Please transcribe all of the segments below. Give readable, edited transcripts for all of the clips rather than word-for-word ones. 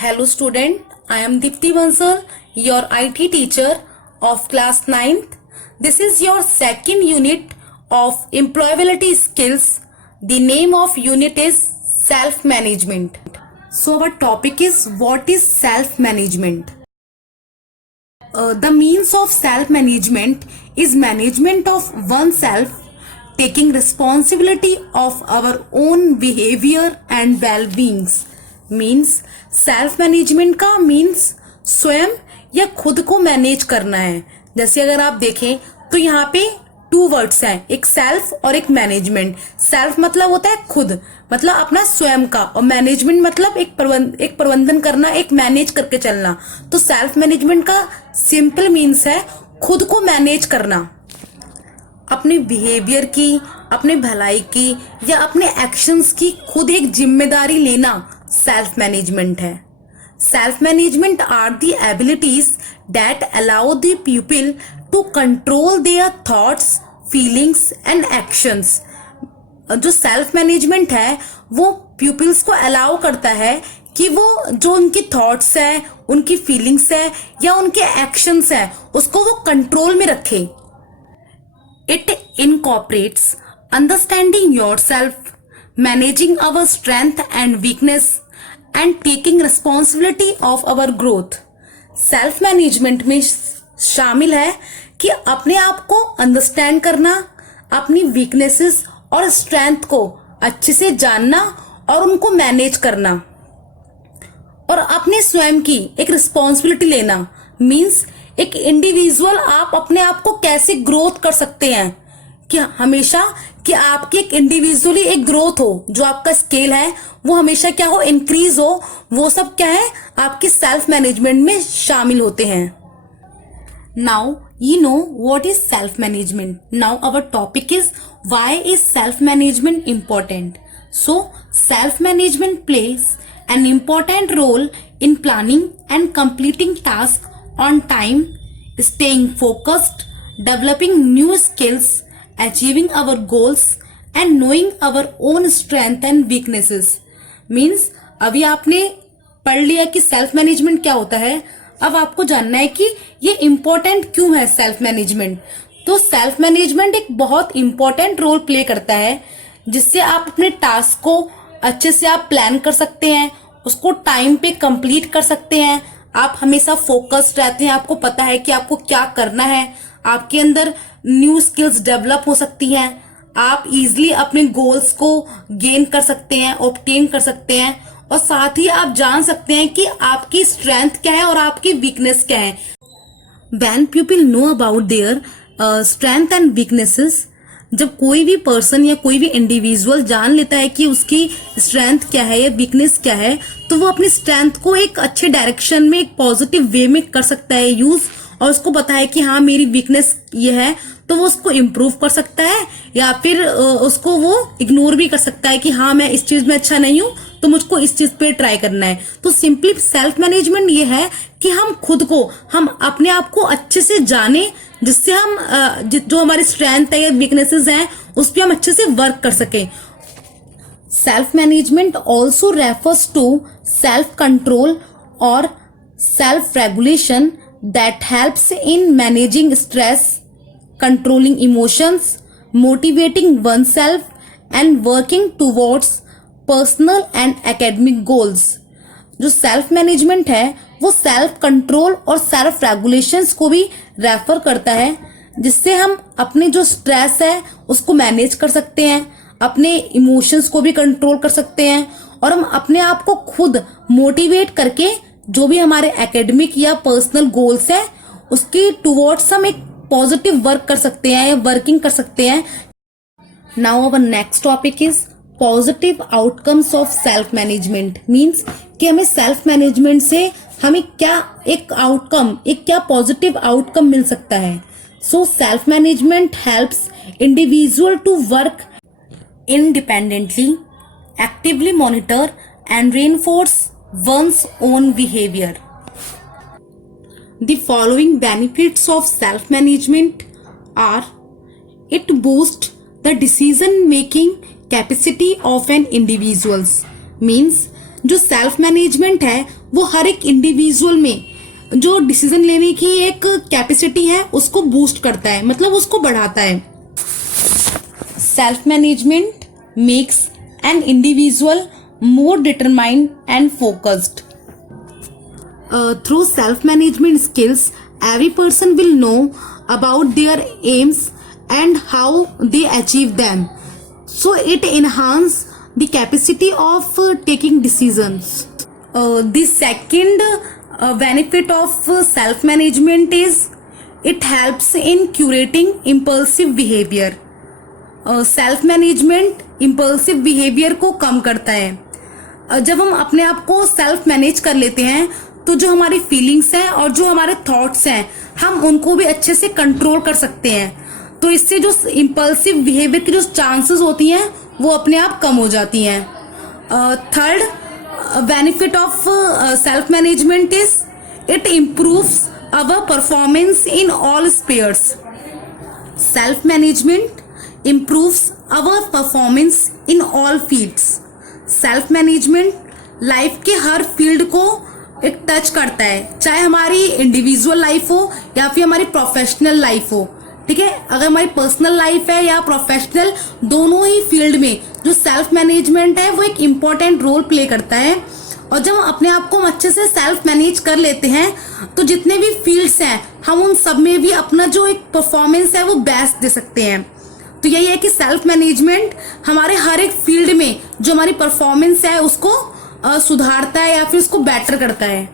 Hello student, I am Dipti Bansal, your IT teacher of class 9th. This is your second unit of employability skills. The name of unit is self-management. So our topic is what is self-management? The means of self-management is management of oneself, taking responsibility of our own behavior and well-beings. Means self management का means स्वयं या खुद को manage करना है. जैसे अगर आप देखें तो यहाँ पे टू वर्ड्स हैं, एक सेल्फ और एक मैनेजमेंट. सेल्फ मतलब होता है खुद, मतलब अपना स्वयं का, और मैनेजमेंट मतलब एक प्रबंधन करना, एक मैनेज करके चलना. तो सेल्फ मैनेजमेंट का सिंपल मीन्स है खुद को मैनेज करना, अपने बिहेवियर की, अपने भलाई की या अपने एक्शंस की खुद एक जिम्मेदारी लेना सेल्फ मैनेजमेंट है. Self management are the abilities that allow the people to control their thoughts, feelings and actions. जो सेल्फ मैनेजमेंट है वो पीपल्स को अलाउ करता है कि वो जो उनकी थॉट्स है, उनकी फीलिंग्स है या उनके एक्शंस है उसको वो कंट्रोल में रखे. It incorporates understanding yourself, managing our strength and weakness, and taking responsibility of our growth. Self management में शामिल है कि अपने आप को अंडरस्टैंड करना, अपनी वीकनेसेस और स्ट्रेंथ को अच्छे से जानना और उनको मैनेज करना, और अपने स्वयं की एक रिस्पॉन्सिबिलिटी लेना. मीन्स एक इंडिविजुअल आप अपने आप को कैसे ग्रोथ कर सकते हैं, कि हमेशा कि आपकी एक इंडिविजुअली एक ग्रोथ हो, जो आपका स्केल है वो हमेशा क्या हो, इंक्रीज हो. वो सब क्या है आपके सेल्फ मैनेजमेंट में शामिल होते हैं. Now you know what is self management. Now our topic is why is self management important. So self management plays an important role in planning and completing tasks on time, staying focused, developing new skills, achieving our goals and knowing our own strength and weaknesses. Means अभी आपने पढ़ लिया कि self management क्या होता है. अब आपको जानना है कि ये इम्पोर्टेंट क्यों है सेल्फ मैनेजमेंट. तो सेल्फ मैनेजमेंट एक बहुत इम्पोर्टेंट रोल प्ले करता है, जिससे आप अपने टास्क को अच्छे से आप प्लान कर सकते हैं, उसको टाइम पे कंप्लीट कर सकते हैं. आप हमेशा फोकस्ड रहते हैं, आपको पता है कि आपको क्या करना है, आपके अंदर न्यू स्किल्स डेवलप हो सकती हैं, आप इजीली अपने गोल्स को गेन कर सकते हैं, ऑब्टेन कर सकते हैं, और साथ ही आप जान सकते हैं कि आपकी स्ट्रेंथ क्या है और आपकी वीकनेस क्या है. When people know about their strength and weaknesses, जब कोई भी पर्सन या कोई भी इंडिविजुअल जान लेता है कि उसकी स्ट्रेंथ क्या है या वीकनेस क्या है, तो वो अपनी स्ट्रेंथ को एक अच्छे डायरेक्शन में, एक पॉजिटिव वे में कर सकता है यूज, और उसको पता है कि हाँ मेरी वीकनेस ये है, तो वो उसको इम्प्रूव कर सकता है, या फिर उसको वो इग्नोर भी कर सकता है कि हाँ मैं इस चीज में अच्छा नहीं हूँ तो मुझको इस चीज पे ट्राई करना है. तो सिंपली सेल्फ मैनेजमेंट ये है कि हम खुद को, हम अपने आप को अच्छे से जाने, जिससे हम जो हमारी स्ट्रेंथ है या वीकनेसेस हैं उस पर हम अच्छे से वर्क कर सकें. Self management also refers to self control और self regulation that helps in managing stress, controlling emotions, motivating oneself and working towards personal and academic goals. जो सेल्फ मैनेजमेंट है वो सेल्फ कंट्रोल और self regulations को भी refer करता है, जिससे हम अपने जो स्ट्रेस है उसको मैनेज कर सकते हैं, अपने इमोशंस को भी कंट्रोल कर सकते हैं, और हम अपने आप को खुद मोटिवेट करके जो भी हमारे एकेडमिक या पर्सनल गोल्स है उसके टुवर्ड्स हम एक पॉजिटिव वर्क कर सकते हैं या वर्किंग कर सकते हैं. Now our next topic is positive outcomes of self management. Means कि हमें सेल्फ मैनेजमेंट से हमें क्या एक आउटकम, एक क्या पॉजिटिव आउटकम मिल सकता है. So self management helps individual to work independently, actively monitor and reinforce one's own behavior. The following benefits of self-management are: it boosts the decision-making capacity of an individual. Means जो self management है वो हर एक individual में जो decision लेने की एक capacity है उसको बूस्ट करता है, मतलब उसको बढ़ाता है। Self management makes an individual more determined and focused. Through self-management skills, every person will know about their aims and how they achieve them. So it enhances the capacity of taking decisions. The second benefit of self-management is it helps in curating impulsive behavior. Self management impulsive behaviour को कम करता है। जब हम अपने आप को self manage कर लेते हैं तो जो हमारी फीलिंग्स हैं और जो हमारे थॉट्स हैं हम उनको भी अच्छे से कंट्रोल कर सकते हैं। तो इससे जो इम्पल्सिव बिहेवियर की जो चांसेस होती हैं वो अपने आप कम हो जाती हैं। Third benefit of self management is it improves our performance in all spheres. Self management improves our performance in all fields. Self management life के हर फील्ड को एक टच करता है, चाहे हमारी इंडिविजुअल लाइफ हो या फिर हमारी प्रोफेशनल लाइफ हो। ठीक है, अगर हमारी पर्सनल लाइफ है या प्रोफेशनल, दोनों ही फील्ड में जो सेल्फ मैनेजमेंट है वो एक इम्पॉर्टेंट रोल प्ले करता है। और जब हम अपने आप को हम अच्छे से सेल्फ मैनेज कर लेते हैं तो जितने भी फील्ड्स हैं हम उन सब में भी अपना जो एक परफॉर्मेंस है वो बेस्ट दे सकते हैं। तो यही है कि सेल्फ मैनेजमेंट हमारे हर एक फील्ड में जो हमारी परफॉर्मेंस है उसको सुधारता है या फिर उसको बेटर करता है।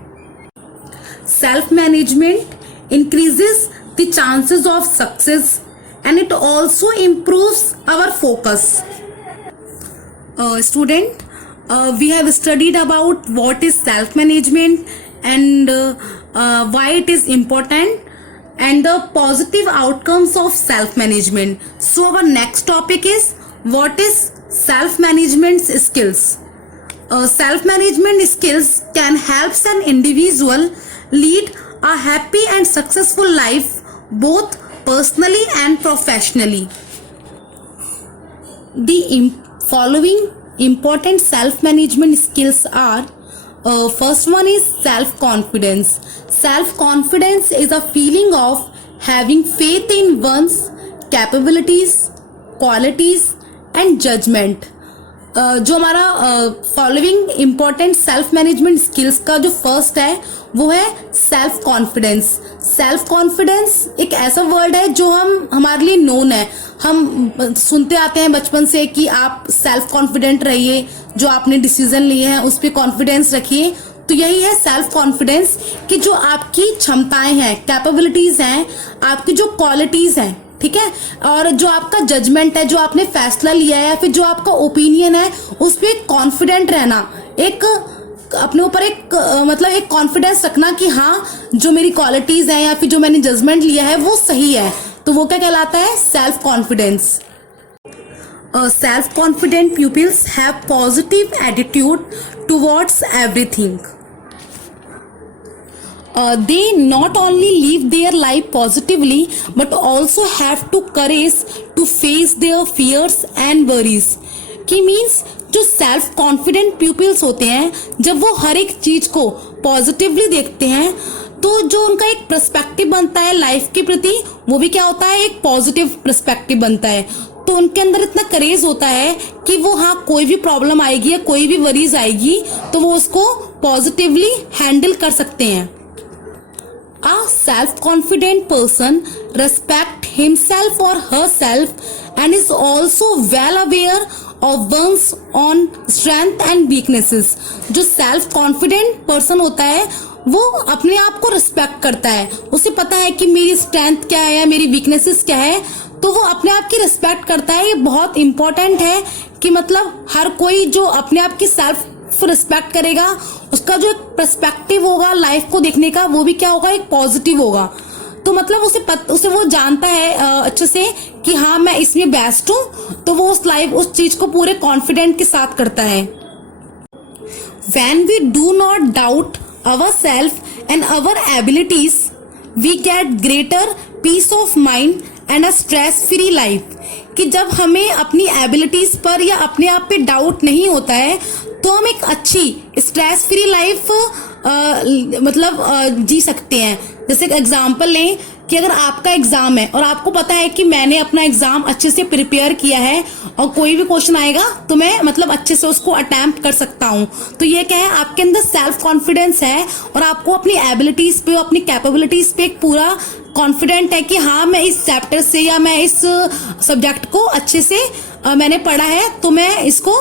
Self management increases the chances of success and it also improves our focus. Student, we have studied about what is self management and why it is important and the positive outcomes of self management. So our next topic is what is self management skills. Self management skills can help an individual lead a happy and successful life both personally and professionally. The following important self management skills are first one is self confidence. Self confidence is a feeling of having faith in one's capabilities, qualities and judgment. जो हमारा following important self management skills का जो first है वो है self confidence. Self confidence एक ऐसा word है जो हमारे लिए नोन है, हम सुनते आते हैं बचपन से कि आप सेल्फ कॉन्फिडेंट रहिए, जो आपने डिसीजन लिए हैं उस पर कॉन्फिडेंस रखिए। तो यही है सेल्फ कॉन्फिडेंस कि जो आपकी क्षमताएं हैं, कैपेबिलिटीज हैं, आपकी जो क्वालिटीज हैं, ठीक है, और जो आपका जजमेंट है, जो आपने फैसला लिया है या फिर जो आपका ओपिनियन है उस पर कॉन्फिडेंट रहना, एक अपने ऊपर एक मतलब एक कॉन्फिडेंस रखना कि हाँ जो मेरी क्वालिटीज हैं या फिर जो मैंने जजमेंट लिया है वो सही है, तो वो क्या कहलाता है? Self confidence. Self confident peoples have positive attitude towards everything. They not only live their life positively but also have to courage to face their fears and worries. कि मीन्स जो सेल्फ कॉन्फिडेंट पीपल्स होते हैं जब वो हर एक चीज को positively देखते हैं तो जो उनका एक पर्सपेक्टिव बनता है लाइफ के प्रति वो भी क्या होता है? एक पॉजिटिव पर्सपेक्टिव बनता है। तो उनके अंदर इतना करेज होता है कि वो हाँ कोई भी प्रॉब्लम आएगी या कोई भी वरीज आएगी तो वो उसको पॉजिटिवली हैंडल कर सकते हैं। A self-confident person respects himself or herself and is also well aware of one's own strength and weaknesses. जो self confident person होता है वो अपने आप को रिस्पेक्ट करता है, उसे पता है कि मेरी स्ट्रेंथ क्या है, मेरी वीकनेसेस क्या है, तो वो अपने आप की रिस्पेक्ट करता है। ये बहुत इंपॉर्टेंट है कि मतलब हर कोई जो अपने आप की सेल्फ रिस्पेक्ट करेगा उसका जो एक पर्सपेक्टिव होगा लाइफ को देखने का वो भी क्या होगा? एक पॉजिटिव होगा। तो मतलब उसे वो जानता है अच्छे से कि हाँ मैं इसमें बेस्ट हूँ, तो वो उस चीज को पूरे कॉन्फिडेंट के साथ करता है। When we do not doubt ourselves and our abilities, we get greater peace of mind and a stress-free life. कि जब हमें अपनी एबिलिटीज पर या अपने आप पे डाउट नहीं होता है तो हम एक अच्छी स्ट्रेस फ्री लाइफ जी सकते हैं। जैसे एक एग्जाम्पल लें कि अगर आपका एग्जाम है और आपको पता है कि मैंने अपना एग्जाम अच्छे से प्रिपेयर किया है और कोई भी क्वेश्चन आएगा तो मैं अच्छे से उसको अटेम्प्ट कर सकता हूँ, तो ये क्या है, आपके अंदर सेल्फ कॉन्फिडेंस है और आपको अपनी एबिलिटीज पे, अपनी कैपेबिलिटीज पे एक पूरा कॉन्फिडेंट है कि हाँ मैं इस चैप्टर से या मैं इस सब्जेक्ट को अच्छे से मैंने पढ़ा है, तो मैं इसको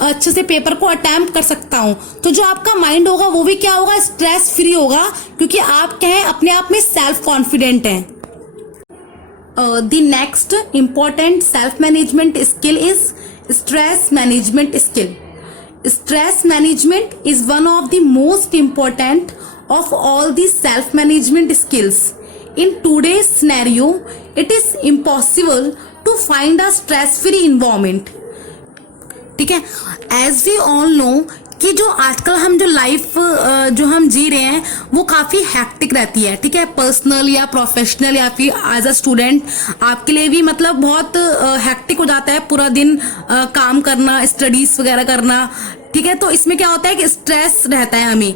अच्छे से पेपर को अटेम्प्ट कर सकता हूँ। तो जो आपका माइंड होगा वो भी क्या होगा, स्ट्रेस फ्री होगा, क्योंकि आप क्या है, अपने आप में सेल्फ कॉन्फिडेंट हैं। The next important self management skill is stress management skill. Stress management is one of the most important of all the self-management skills. In today's scenario, it is impossible to find a stress-free environment. ठीक है, as we all know कि जो आजकल हम जो life जो हम जी रहे हैं वो काफ़ी हैक्टिक रहती है। ठीक है, पर्सनल या प्रोफेशनल या फिर एज अ स्टूडेंट आपके लिए भी बहुत हैक्टिक हो जाता है पूरा दिन काम करना, स्टडीज वगैरह करना। ठीक है, तो इसमें क्या होता है कि स्ट्रेस रहता है हमें,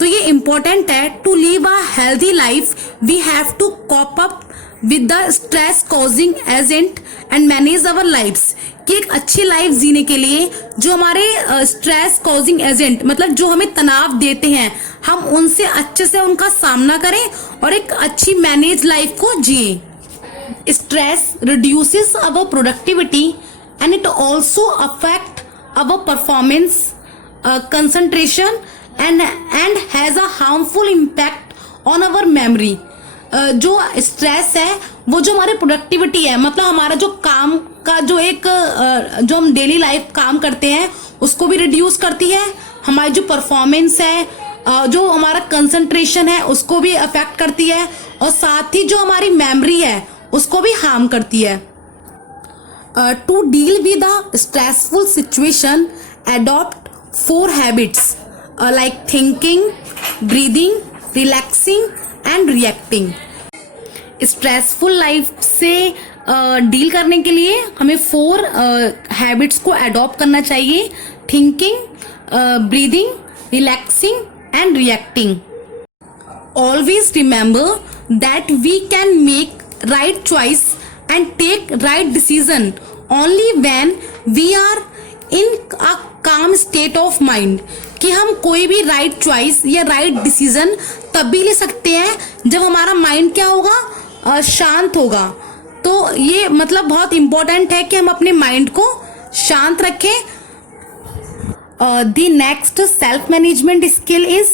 तो ये इम्पोर्टेंट है to live a healthy life we have to cope up with the stress causing agent and manage our lifes. कि एक अच्छी लाइफ जीने के लिए जो हमारे स्ट्रेस कॉजिंग एजेंट जो हमें तनाव देते हैं, हम उनसे अच्छे से उनका सामना करें और एक अच्छी मैनेज लाइफ को जिए। Stress reduces our productivity and it also affect our performance, concentration and has a harmful impact on our memory. जो स्ट्रेस है वो जो हमारी प्रोडक्टिविटी है, हमारा जो काम का जो जो हम डेली लाइफ काम करते हैं उसको भी रिड्यूस करती है, हमारी जो परफॉर्मेंस है, जो हमारा कंसंट्रेशन है उसको भी अफेक्ट करती है, और साथ ही जो हमारी मेमोरी है उसको भी हार्म करती है। To deal with a stressful situation adopt 4 habits like thinking, breathing, relaxing and reacting. Stressful life से डील करने के लिए हमें 4 हैबिट्स को अडॉप्ट करना चाहिए: thinking, breathing, relaxing and reacting. Always remember that we can make right choice and take right decision only when we are in a calm state of mind. कि हम कोई भी राइट चॉइस या right decision तभी ले सकते हैं जब हमारा माइंड क्या होगा, शांत होगा। तो ये बहुत इंपॉर्टेंट है कि हम अपने माइंड को शांत रखें। The next self management skill is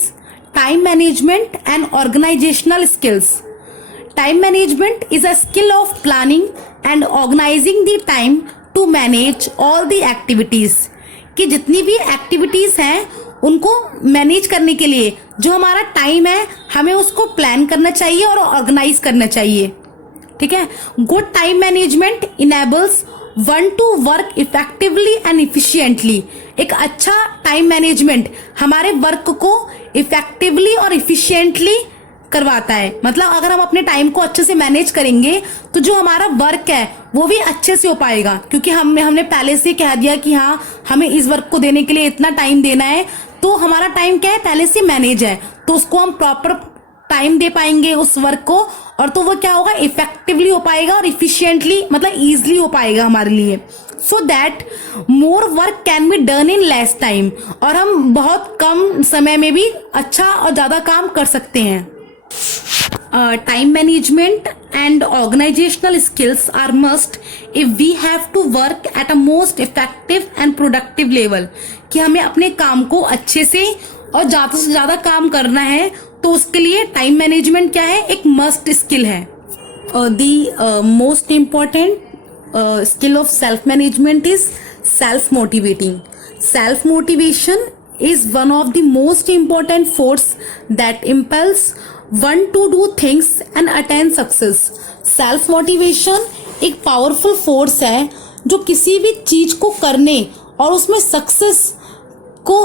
time management and organisational skills. Time management is a skill of planning and organising the time to manage all the activities. कि जितनी भी एक्टिविटीज हैं उनको मैनेज करने के लिए जो हमारा टाइम है हमें उसको प्लान करना चाहिए और ऑर्गेनाइज करना चाहिए। ठीक है, good time management enables one two work effectively and efficiently. एक अच्छा टाइम मैनेजमेंट हमारे वर्क को इफेक्टिवली और इफिशिएंटली करवाता है। अगर हम अपने टाइम को अच्छे से मैनेज करेंगे तो जो हमारा वर्क है वो भी अच्छे से हो पाएगा, क्योंकि हमने पहले से कह दिया कि हाँ हमें इस वर्क को देने के लिए इतना टाइम देना है, तो हमारा टाइम क्या है, पहले से मैनेज है, तो उसको हम प्रॉपर टाइम दे पाएंगे उस वर्क को, और तो वो क्या होगा, इफेक्टिवली हो पाएगा और इफिशिएंटली इजीली हो पाएगा हमारे लिए। So that more work can be done in less time, और हम बहुत कम समय में भी अच्छा और ज्यादा काम कर सकते हैं। Time management and organizational skills are must if we have to work at a most effective and productive level। कि हमें अपने काम को अच्छे से और ज़्यादा से ज़्यादा काम करना है, तो उसके लिए टाइम मैनेजमेंट क्या है, एक मस्ट स्किल है। The most important skill of self management is self motivating। Self motivation is one of the most important force that impels one to do things and attain success। Self motivation एक powerful force है जो किसी भी चीज को करने और उसमें सक्सेस को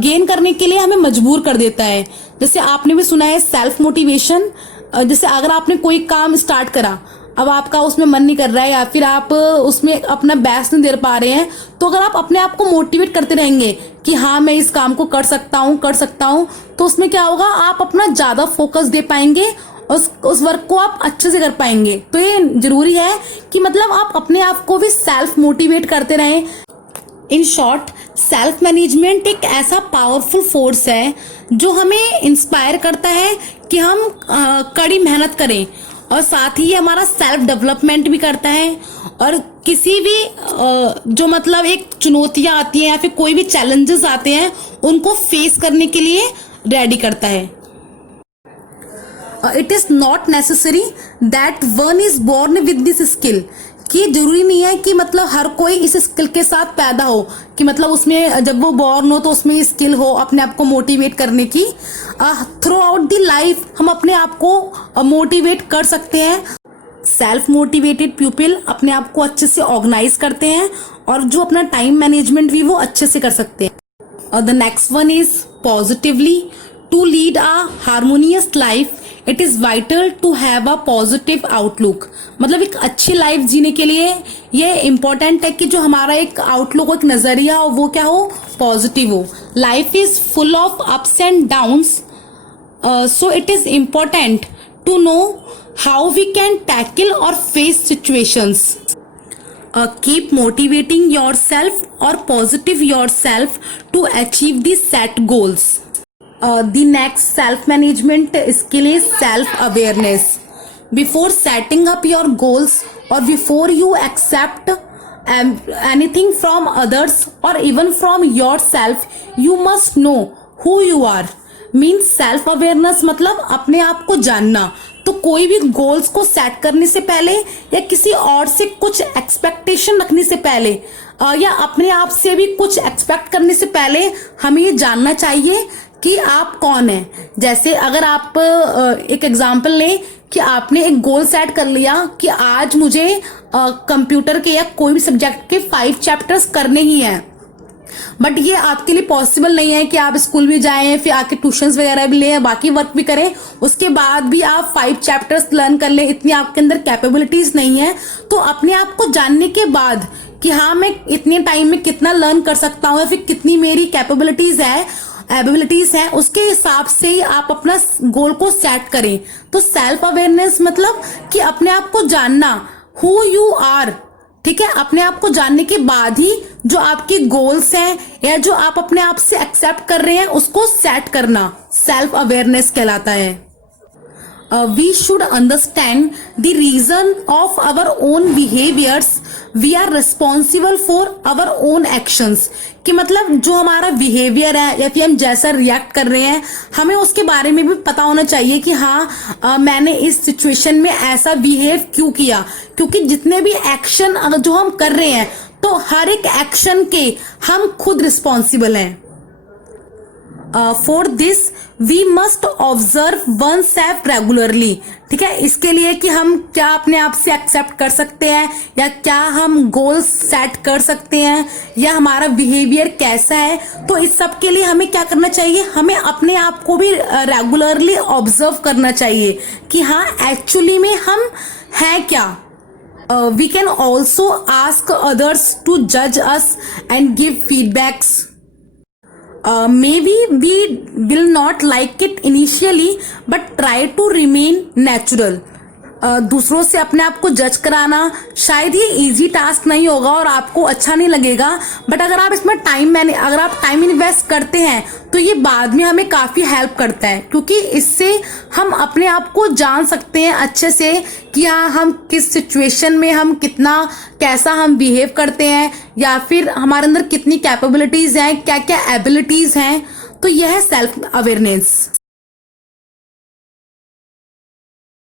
गेन करने के लिए हमें मजबूर कर देता है। जैसे आपने भी सुना है सेल्फ मोटिवेशन, जैसे अगर आपने कोई काम स्टार्ट करा, अब आपका उसमें मन नहीं कर रहा है या फिर आप उसमें अपना बेस्ट नहीं दे पा रहे हैं, तो अगर आप अपने आप को मोटिवेट करते रहेंगे कि हाँ मैं इस काम को कर सकता हूँ, तो उसमें क्या होगा, आप अपना ज्यादा फोकस दे पाएंगे, उस वर्क को आप अच्छे से कर पाएंगे। तो ये जरूरी है कि मतलब आप अपने आप को भी सेल्फ मोटिवेट करते रहें। इन शॉर्ट, सेल्फ मैनेजमेंट एक ऐसा पावरफुल फोर्स है जो हमें इंस्पायर करता है कि हम कड़ी मेहनत करें, और साथ ही ये हमारा सेल्फ डेवलपमेंट भी करता है, और किसी भी जो मतलब एक चुनौतियां आती हैं या फिर कोई भी चैलेंजेस आते हैं उनको फेस करने के लिए रेडी करता है। It is not necessary that one is born with this skill, कि जरूरी नहीं है कि मतलब हर कोई इस स्किल के साथ पैदा हो, कि मतलब उसमें जब वो बॉर्न हो तो उसमें स्किल हो अपने आप को मोटिवेट करने की। थ्रू आउट द लाइफ हम अपने आप को मोटिवेट कर सकते हैं। सेल्फ मोटिवेटेड पीपल अपने आप को अच्छे से ऑर्गेनाइज करते हैं और जो अपना टाइम मैनेजमेंट भी वो अच्छे से कर सकते हैं। The next one is positively. To lead a harmonious life it is vital to have a positive outlook. मतलब एक अच्छी लाइफ जीने के लिए ये इंपॉर्टेंट है कि जो हमारा एक आउटलुक, एक नजरिया हो, वो क्या हो, पॉजिटिव हो। Life is full of ups and downs, so it is important to know how we can tackle और face situations. Keep motivating yourself or positive yourself to achieve the set goals. The next self-management skill is self-awareness. Before setting up your goals or before you accept anything from others or even from yourself, you must know who you are. Means self-awareness मतलब अपने आप को जानना। तो कोई भी goals को set करने से पहले या किसी और से कुछ एक्सपेक्टेशन रखने से पहले या अपने आप से भी कुछ एक्सपेक्ट करने से पहले हमें ये जानना चाहिए कि आप कौन हैं। जैसे अगर आप एक एग्जांपल लें कि आपने एक गोल सेट कर लिया कि आज मुझे कंप्यूटर के या कोई भी सब्जेक्ट के 5 चैप्टर्स करने ही हैं, बट ये आपके लिए पॉसिबल नहीं है कि आप स्कूल भी जाएं, फिर आके ट्यूशंस वगैरह भी लें, बाकी वर्क भी करें, उसके बाद भी आप 5 चैप्टर्स लर्न कर लें, इतनी आपके अंदर कैपेबिलिटीज नहीं है। तो अपने आप को जानने के बाद कि हाँ मैं इतने टाइम में कितना लर्न कर सकता हूँ या फिर कितनी मेरी कैपेबिलिटीज है, उसके हिसाब से ही आप अपना गोल को सेट करें। तो सेल्फ अवेयरनेस मतलब कि अपने आप को जानना, हु यू आर, ठीक है। अपने आप को जानने के बाद ही जो आपके गोल्स हैं या जो आप अपने आप से एक्सेप्ट कर रहे हैं उसको सेट करना सेल्फ अवेयरनेस कहलाता है। We should understand the reason of our own behaviours, we are responsible for our own actions. कि मतलब जो हमारा बिहेवियर है या फिर हम जैसा रिएक्ट कर रहे हैं, हमें उसके बारे में भी पता होना चाहिए कि हाँ मैंने इस सिचुएशन में ऐसा बिहेव क्यों किया। क्योंकि जितने भी एक्शन अगर जो हम कर रहे हैं तो हर एक एक्शन के हम खुद रिस्पॉन्सिबल हैं। For this we must observe oneself regularly, ठीक है। इसके लिए कि हम क्या अपने आप से एक्सेप्ट कर सकते हैं या क्या हम गोल्स सेट कर सकते हैं या हमारा बिहेवियर कैसा है, तो इस सब के लिए हमें क्या करना चाहिए, हमें अपने आप को भी रेगुलरली ऑब्जर्व करना चाहिए कि हाँ एक्चुअली में हम हैं क्या। We can also ask others to judge us and give feedbacks. Maybe we will not like it initially, but try to remain natural. दूसरों से अपने आप को जज कराना शायद ये इजी टास्क नहीं होगा और आपको अच्छा नहीं लगेगा, बट अगर आप इसमें अगर आप टाइम इन्वेस्ट करते हैं तो ये बाद में हमें काफी हेल्प करता है, क्योंकि इससे हम अपने आप को जान सकते हैं अच्छे से कि हाँ हम किस सिचुएशन में हम कैसा हम बिहेव करते हैं या फिर हमारे अंदर कितनी कैपेबिलिटीज हैं, क्या क्या एबिलिटीज हैं। तो यह है सेल्फ अवेयरनेस।